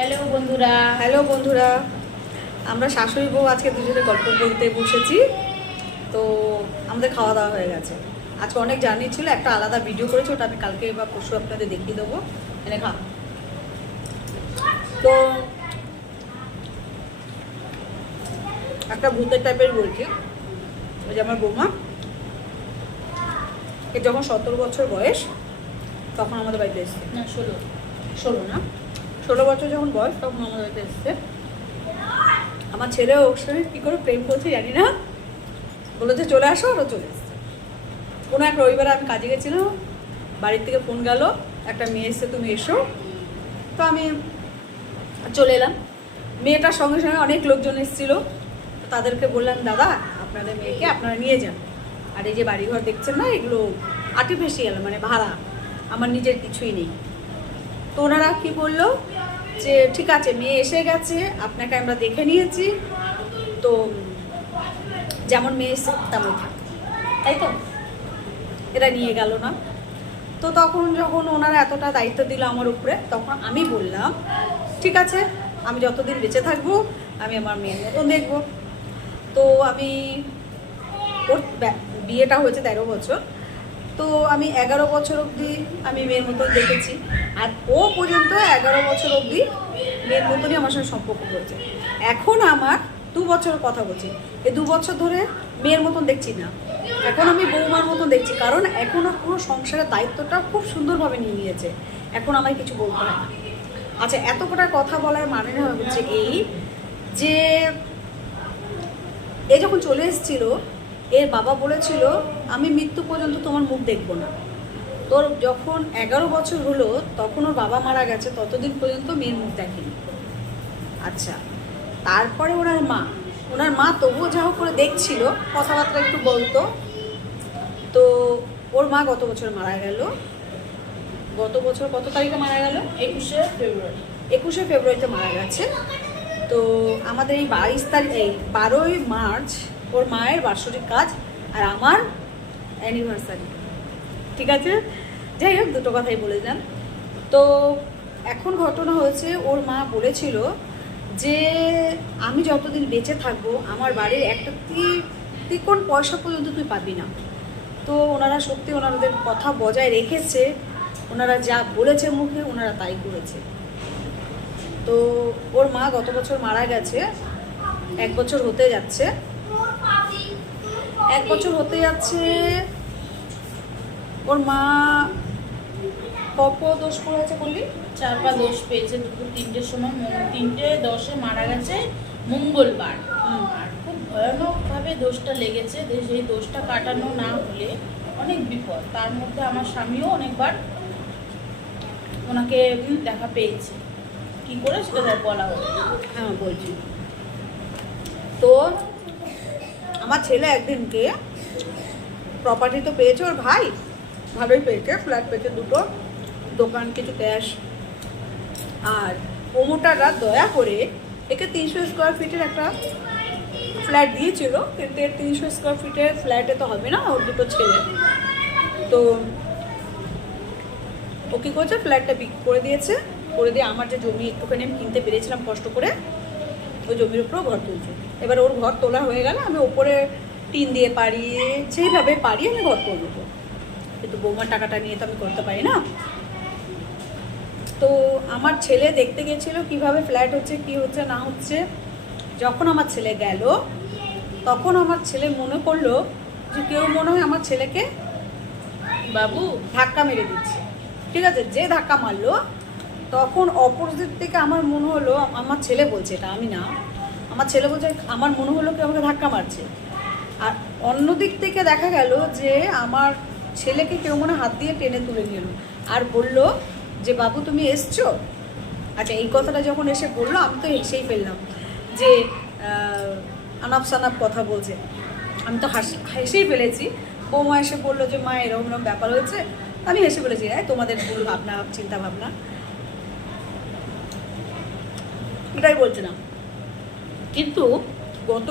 Hello বন্ধুরা, আমরা শাশুড়ি বউ আজকে দুজনে গল্প বলতে বসেছি। তো আমাদের খাওয়া দাওয়া হয়ে গেছে। আজকে অনেক জার্নি ছিল, একটা আলাদা ভিডিও করেছি, ওটা আমি কালকে বা পরশু আপনাদের দেখিয়ে দেবো। এনে খা। তো একটা ভূতের টাইপের বলছি, ওই যে আমার বৌমা, এর যখন 17 বছর বয়স তখন আমাদের বাড়িতে এসছে। না 16 বছর যখন বয়স তখন আমাদের বাড়িতে এসছে। আমার ছেলে ওর সঙ্গে কী করে প্রেম করছে জানি না, বলেছে চলে আসো, ওরা চলে এসছে। কোনো এক রবিবারে আমি কাজে গেছিলাম, বাড়ির থেকে ফোন গেল, একটা মেয়ে এসছে, তুমি এসো। তো আমি চলে এলাম। মেয়েটার সঙ্গে সঙ্গে অনেক লোকজন এসেছিলো। তাদেরকে বললাম, দাদা আপনাদের মেয়েকে আপনারা নিয়ে যান। আর এই যে বাড়িঘর দেখছেন না, এগুলো আর্টিফিশিয়াল, মানে ভাড়া, আমার নিজের কিছুই নেই। তো ওনারা কী বললো যে ঠিক আছে, মেয়ে এসে গেছে, আপনাকে আমরা দেখে নিয়েছি, তো যেমন মেয়ে এসে তেমন থাক, তাই তো। এরা নিয়ে গেল না। তো তখন যখন ওনারা এতটা দায়িত্ব দিল আমার উপরে, তখন আমি বললাম ঠিক আছে, আমি যতদিন বেঁচে থাকবো আমি আমার মেয়ের মতন দেখবো। তো আমি, ওর বিয়েটা হয়েছে 13 বছর, তো আমি 11 বছর অবধি আমি মেয়ের মতন দেখেছি। আর ও পর্যন্ত 11 বছর অবধি মেয়ের মতনই আমার সঙ্গে সম্পর্ক করেছে। এখন আমার 2 বছর কথা বলছি, এই 2 বছর ধরে মেয়ের মতন দেখছি না, এখন আমি বৌমার মতন দেখছি। কারণ এখন পুরো সংসারের দায়িত্বটা খুব সুন্দরভাবে নিয়ে নিয়েছে, এখন আমায় কিছু বলতে হয় না। আচ্ছা, এত কটা কথা বলার মানে হচ্ছে এই যে, এ যখন চলে এসেছিল, এর বাবা বলেছিল আমি মৃত্যু পর্যন্ত তোমার মুখ দেখবো না। তোর যখন 11 বছর হলো তখন ওর বাবা মারা গেছে, ততদিন পর্যন্ত মেয়ের মুখ দেখেনি। আচ্ছা, তারপরে ওনার মা তবুও যা হোক করে দেখছিল, কথাবার্তা একটু বলতো। তো ওর মা গত বছর মারা গেল। গত বছর কত তারিখে মারা গেল? 21শে ফেব্রুয়ারিতে মারা গেছে। তো আমাদের এই 12ই মার্চ ওর মায়ের বার্ষিক কাজ, আর আমার অ্যানিভার্সারি। ঠিক আছে, যাই হোক, দুটো কথাই বলে দিলাম। তো এখন ঘটনা হয়েছে, ওর মা বলেছিল যে আমি যতদিন বেঁচে থাকবো আমার বাড়ির একটা তিকোন পয়সা পর্যন্ত তুই পাবি না। তো ওনারা সত্যি ওনাদের কথা বজায় রেখেছে, ওনারা যা বলেছে মুখে ওনারা তাই করেছে। তো ওর মা গত বছর মারা গেছে, 1 বছর হতে যাচ্ছে। 1 বছর হতে যাচ্ছে। ওর মা কপ দোষ করেছে বললি? 4 দোষ পেয়েছে। দুপুর 3টের সময়, 3:10 মারা গেছে মঙ্গলবার। আর খুব ভয়ানকভাবে দোষটা লেগেছে। সেই দোষটা কাটানো না হলে অনেক বিপদ। তার মধ্যে আমার স্বামীও অনেকবার ওনাকে দেখা পেয়েছে। কি করে সেটা তার বলা হলো। হ্যাঁ বলছি। তো আমার ছেলে একদিনকে প্রপার্টি তো পেয়েছে, ওর ভাই ভালোই পেয়েছে, ফ্ল্যাট পেয়েছে, 2টো দোকান, কিছু ক্যাশ। আর প্রমোটাররা দয়া করে একে 300 স্কোয়ার ফিটের একটা ফ্ল্যাট দিয়েছিল, কিন্তু এর 300 স্কোয়ার ফিটের ফ্ল্যাটে তো হবে না, ওর 2টো ছেলে। তো ও কী করছে, ফ্ল্যাটটা বিক্রি করে দিয়েছে। করে দিয়ে আমার যে জমি একটুখানি আমি কিনতে পেরেছিলাম কষ্ট করে, ওই জমির উপরেও ঘর তুলছে। এবার ওর ঘর তোলা হয়ে গেল, আমি ওপরে টিন দিয়ে পাড়িয়ে, যেইভাবে পাড়িয়ে আমি ঘর করে দেবো, কিন্তু বৌমার টাকাটা নিয়ে তো আমি করতে পারি না। তো আমার ছেলে দেখতে গেছিল কিভাবে ফ্ল্যাট হচ্ছে, কি হচ্ছে না হচ্ছে। যখন আমার ছেলে গেল, তখন আমার ছেলে মনে করলো যে কেউ মনে হয় আমার ছেলেকে বাবু ধাক্কা মেরে দিচ্ছে। ঠিক আছে, যে ধাক্কা মারলো, তখন অপোজিট থেকে আমার মনে হলো, আমার ছেলে বলছে, এটা আমি না, আমার ছেলে বলছে আমার মনে হলো কেউ আমাকে ধাক্কা মারছে। আর অন্য দিক থেকে দেখা গেল যে আমার ছেলেকে কেউ মনে হাত দিয়ে টেনে তুলে নিল আর বলল যে বাবু তুমি এসছো। আচ্ছা, এই কথাটা যখন এসে বললো, আমি তো হেসেই ফেললাম যে আনাপ সানাপ কথা বলছে, আমি তো হেসেই ফেলেছি। বৌমা এসে বললো যে মা এরকম এরকম ব্যাপার হয়েছে, আমি হেসে বলেছি হ্যাঁ তোমাদের ভুল ভাবনা, চিন্তা ভাবনা, এটাই বলছিলাম। কিন্তু গত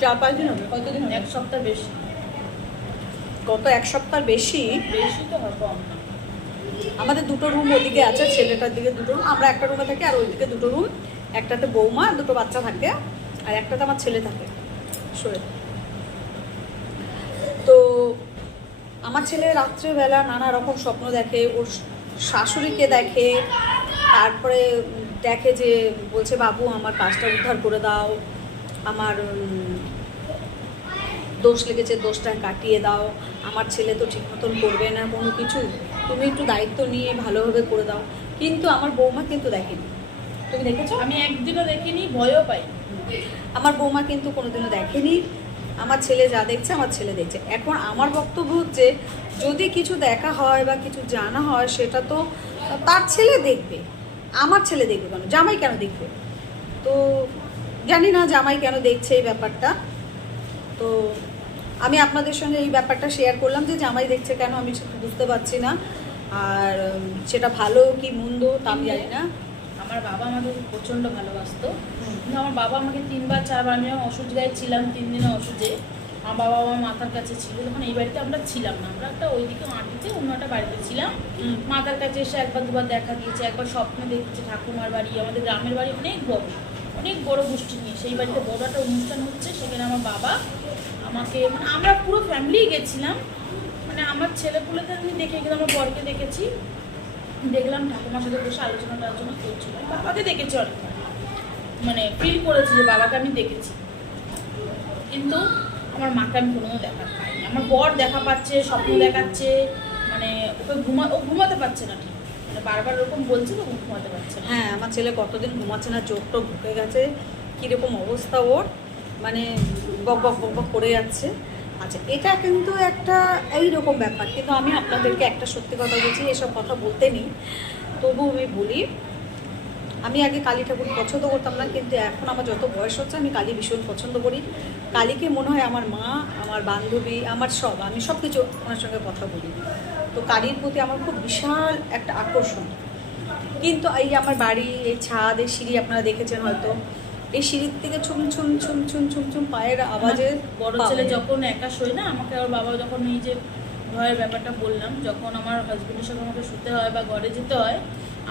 4-5 দিন হবে, কতদিন হবে, 1 সপ্তাহ বেশি। গত 1 সপ্তাহ বেশি বেশি তো হবে, কম না। আমাদের দুটো রুম ওদিকে আছে, ছেলেটার দিকে দুটো রুম, আমরা একটা রুমে থাকি, আর ওইদিকে দুটো রুম। একটাতে বৌমা দুটো বাচ্চা থাকে, আর একটাতে আমার ছেলে থাকে শুয়ে। তো আমার ছেলে রাত্রেবেলা নানা রকম স্বপ্ন দেখে, ওর শাশুড়িকে দেখে, তারপরে দেখে যে বলছে বাবু আমার কাজটা উদ্ধার করে দাও, আমার দোষ লেগেছে দোষটা কাটিয়ে দাও, আমার ছেলে তো ঠিক মতন করবে না কোনো কিছু, তুমি একটু দায়িত্ব নিয়ে ভালোভাবে করে দাও। কিন্তু আমার বৌমা কিন্তু দেখেনি। তুমি দেখেছো? আমি একদিনও দেখিনি, ভয়ও পাই। আমার বৌমা কিন্তু কোনোদিনও দেখেনি। আমার ছেলে যা দেখছে আমার ছেলে দেখছে। এখন আমার বক্তব্য হচ্ছে যদি কিছু দেখা হয় বা কিছু জানা হয় সেটা তো তার ছেলে দেখবে, আমার ছেলে দেখবে কেন, জামাই কেন দেখবে? তো জানি না জামাই কেন দেখছে এই ব্যাপারটা। তো আমি আপনাদের সঙ্গে এই ব্যাপারটা শেয়ার করলাম যে জামাই দেখছে কেন, আমি সেটা বুঝতে পারছি না। আর সেটা ভালো কি মন্দ তা আমি জানি না। আমার বাবা আমাকে প্রচণ্ড ভালোবাসতো, কিন্তু আমার বাবা আমাকে 3বার 4বার, আমি যখন ওষুধ গায়ে ছিলাম 3 দিনে ওষুধে, আমার বাবা আমার মাথার কাছে ছিল। তখন এই বাড়িতে আমরা ছিলাম না, আমরা একটা ওইদিকে আঁটিতে অন্য একটা বাড়িতে ছিলাম। মাথার কাছে এসে একবার দুবার দেখা দিয়েছে, একবার স্বপ্নে দেখেছে ঠাকুমার বাড়ি, আমাদের গ্রামের বাড়ি অনেক বড় গোষ্ঠী নিয়ে সেই বাড়িতে বড় একটা অনুষ্ঠান হচ্ছে। সেখানে আমার বাবা আমাকে, মানে আমরা পুরো ফ্যামিলি গেছিলাম, মানে আমার ছেলেপুলেদের আমি দেখে, কিন্তু আমার বরকে দেখেছি, দেখলাম ঠাকুমার সাথে বসে আলোচনা করছিল। বাবাকে দেখেছি অনেকবার, মানে ফিল করেছি যে বাবাকে আমি দেখেছি, কিন্তু আমার মাকে আমি কোনোদিনও দেখা পাইনি। আমার বর দেখা পাচ্ছে, স্বপ্ন দেখাচ্ছে, মানে ওকে ও ঘুমাতে পারছে না ঠিক, মানে বারবার এরকম বলছে তো ঘুমাতে পারছে না। হ্যাঁ, আমার ছেলে কতদিন ঘুমাচ্ছে না, চোখ টোক ঢুকে গেছে, কীরকম অবস্থা ওর, মানে বক বক বক বক করে যাচ্ছে। আচ্ছা, এটা কিন্তু একটা এইরকম ব্যাপার। কিন্তু আমি আপনাদেরকে একটা সত্যি কথা বলছি, এসব কথা বলতে নেই, তবু আমি বলি, আমি আগে কালী ঠাকুর পছন্দ করতাম না, কিন্তু এখন আমার যত বয়স হচ্ছে আমি কালী ভীষণ পছন্দ করি। কালীকে মনে হয় আমার মা, আমার বান্ধবী, আমার সব, আমি সব কিছু ওনার সঙ্গে কথা বলি। তো কালীর প্রতি আমার খুব বিশাল একটা আকর্ষণ। কিন্তু এই আমার বাড়ি, এই ছাদ, এই সিঁড়ি আপনারা দেখেছেন হয়তো, এই সিঁড়ির থেকে ছুম ছুম ছুম ছুম ছুম ছুম পায়ের আওয়াজে বড় ছেলে যখন একা শোয় না, আমাকে ওর বাবা যখন এই যে ভয়ের ব্যাপারটা বললাম, যখন আমার হাজবেন্ডের সঙ্গে আমাকে শুতে হয় বা ঘরে যেতে হয়,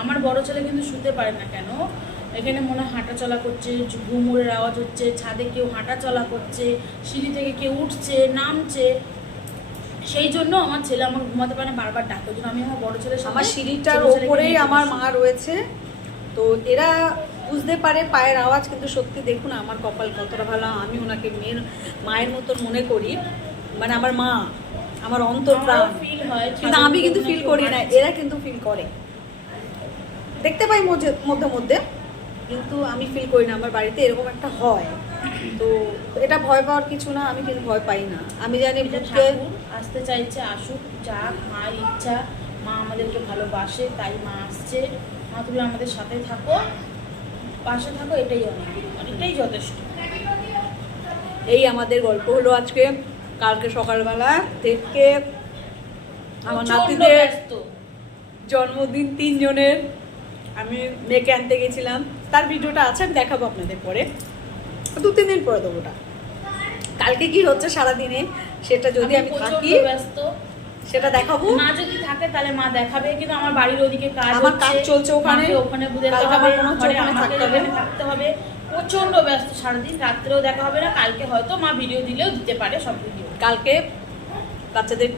আমার বড় ছেলে কিন্তু শুতে পারে না। কেন? এখানে মনে হয় হাঁটা চলা করছে, ঘুমোরের আওয়াজ হচ্ছে, ছাদে কেউ হাঁটা চলা করছে, সিঁড়ি থেকে কেউ উঠছে নামছে, সেই জন্য আমার ছেলে আমার ঘুমাতে পারে না, বারবার ডাকে। ওই জন্য আমি আমার বড় ছেলের আমার সিঁড়িটার ওপরেই আমার মা রয়েছে, তো এরা বুঝতে পারে পায়ের আওয়াজ। কিন্তু সত্যি দেখুন আমার কপাল কতটা ভালো, আমি ওনাকে মায়ের মতন মনে করি, মানে আমার মা, আমার অন্তর্প্রাণ। ফিল হয়, কিন্তু আমি কিন্তু ফিল করি না, এরা কিন্তু ফিল করে, দেখতে পাই মধ্যে মধ্যে, কিন্তু আমি ফিল করি না। আমার বাড়িতে এরকম একটা হয়, তো এটা ভয় পাওয়ার কিছু না, আমি কিন্তু ভয় পাই না। আমি জানি ঠাকুর আসতে চাইছে, আসুক, যাক, মায়ের ইচ্ছা, মা আমাদেরকে ভালোবাসে তাই মা আসছে। মা তুমি আমাদের সাথে থাকো, পাশে থাকো, এটাই অনেকটাই যথেষ্ট। এই আমাদের গল্প হলো আজকে। কালকে সকালবেলা থেকে আমার নাতিদের জন্মদিন 3 জনের, আমি মেয়েকে আনতে গেছিলাম, তার ভিডিওটা আছে, আমি দেখাবো আপনাদের পরে, 2-3 দিন পরে দেবো ওটা। কালকে কি হচ্ছে সারাদিনে সেটা যদি আমি থাকি ব্যস্ত, সেটা দেখাবো। মা যদি থাকে তাহলে মা দেখাবে, কিন্তু আমার বাড়ির ওদিকে কাজ, আমার কাজ চলছে, ওখানে বুঝাতে হবে, ওখানে থাকতে হবে, প্রচন্ড ব্যস্ত সারাদিন, রাত্রেও দেখা হবে না। কালকে হয়তো মা ভিডিও দিলেও দিতে পারে, সব ভিডিও। কালকে বাচ্চাদের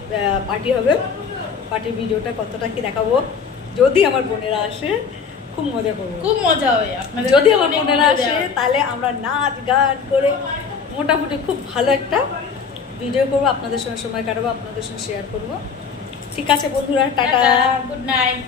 পার্টি হবে, পার্টির ভিডিওটা কতটা কি দেখাবো। যদি আমার বোনেরা আসে খুব মজা করবো, খুব মজা হবে আপনাদের। যদি আমার বোনেরা আসে তাহলে আমরা নাচ গান করে মোটামুটি খুব ভালো একটা ভিডিও করবো, আপনাদের সঙ্গে সময় কাটাবো, আপনাদের সঙ্গে শেয়ার করবো। ঠিক আছে বন্ধুরা, টাটা, গুড নাইট।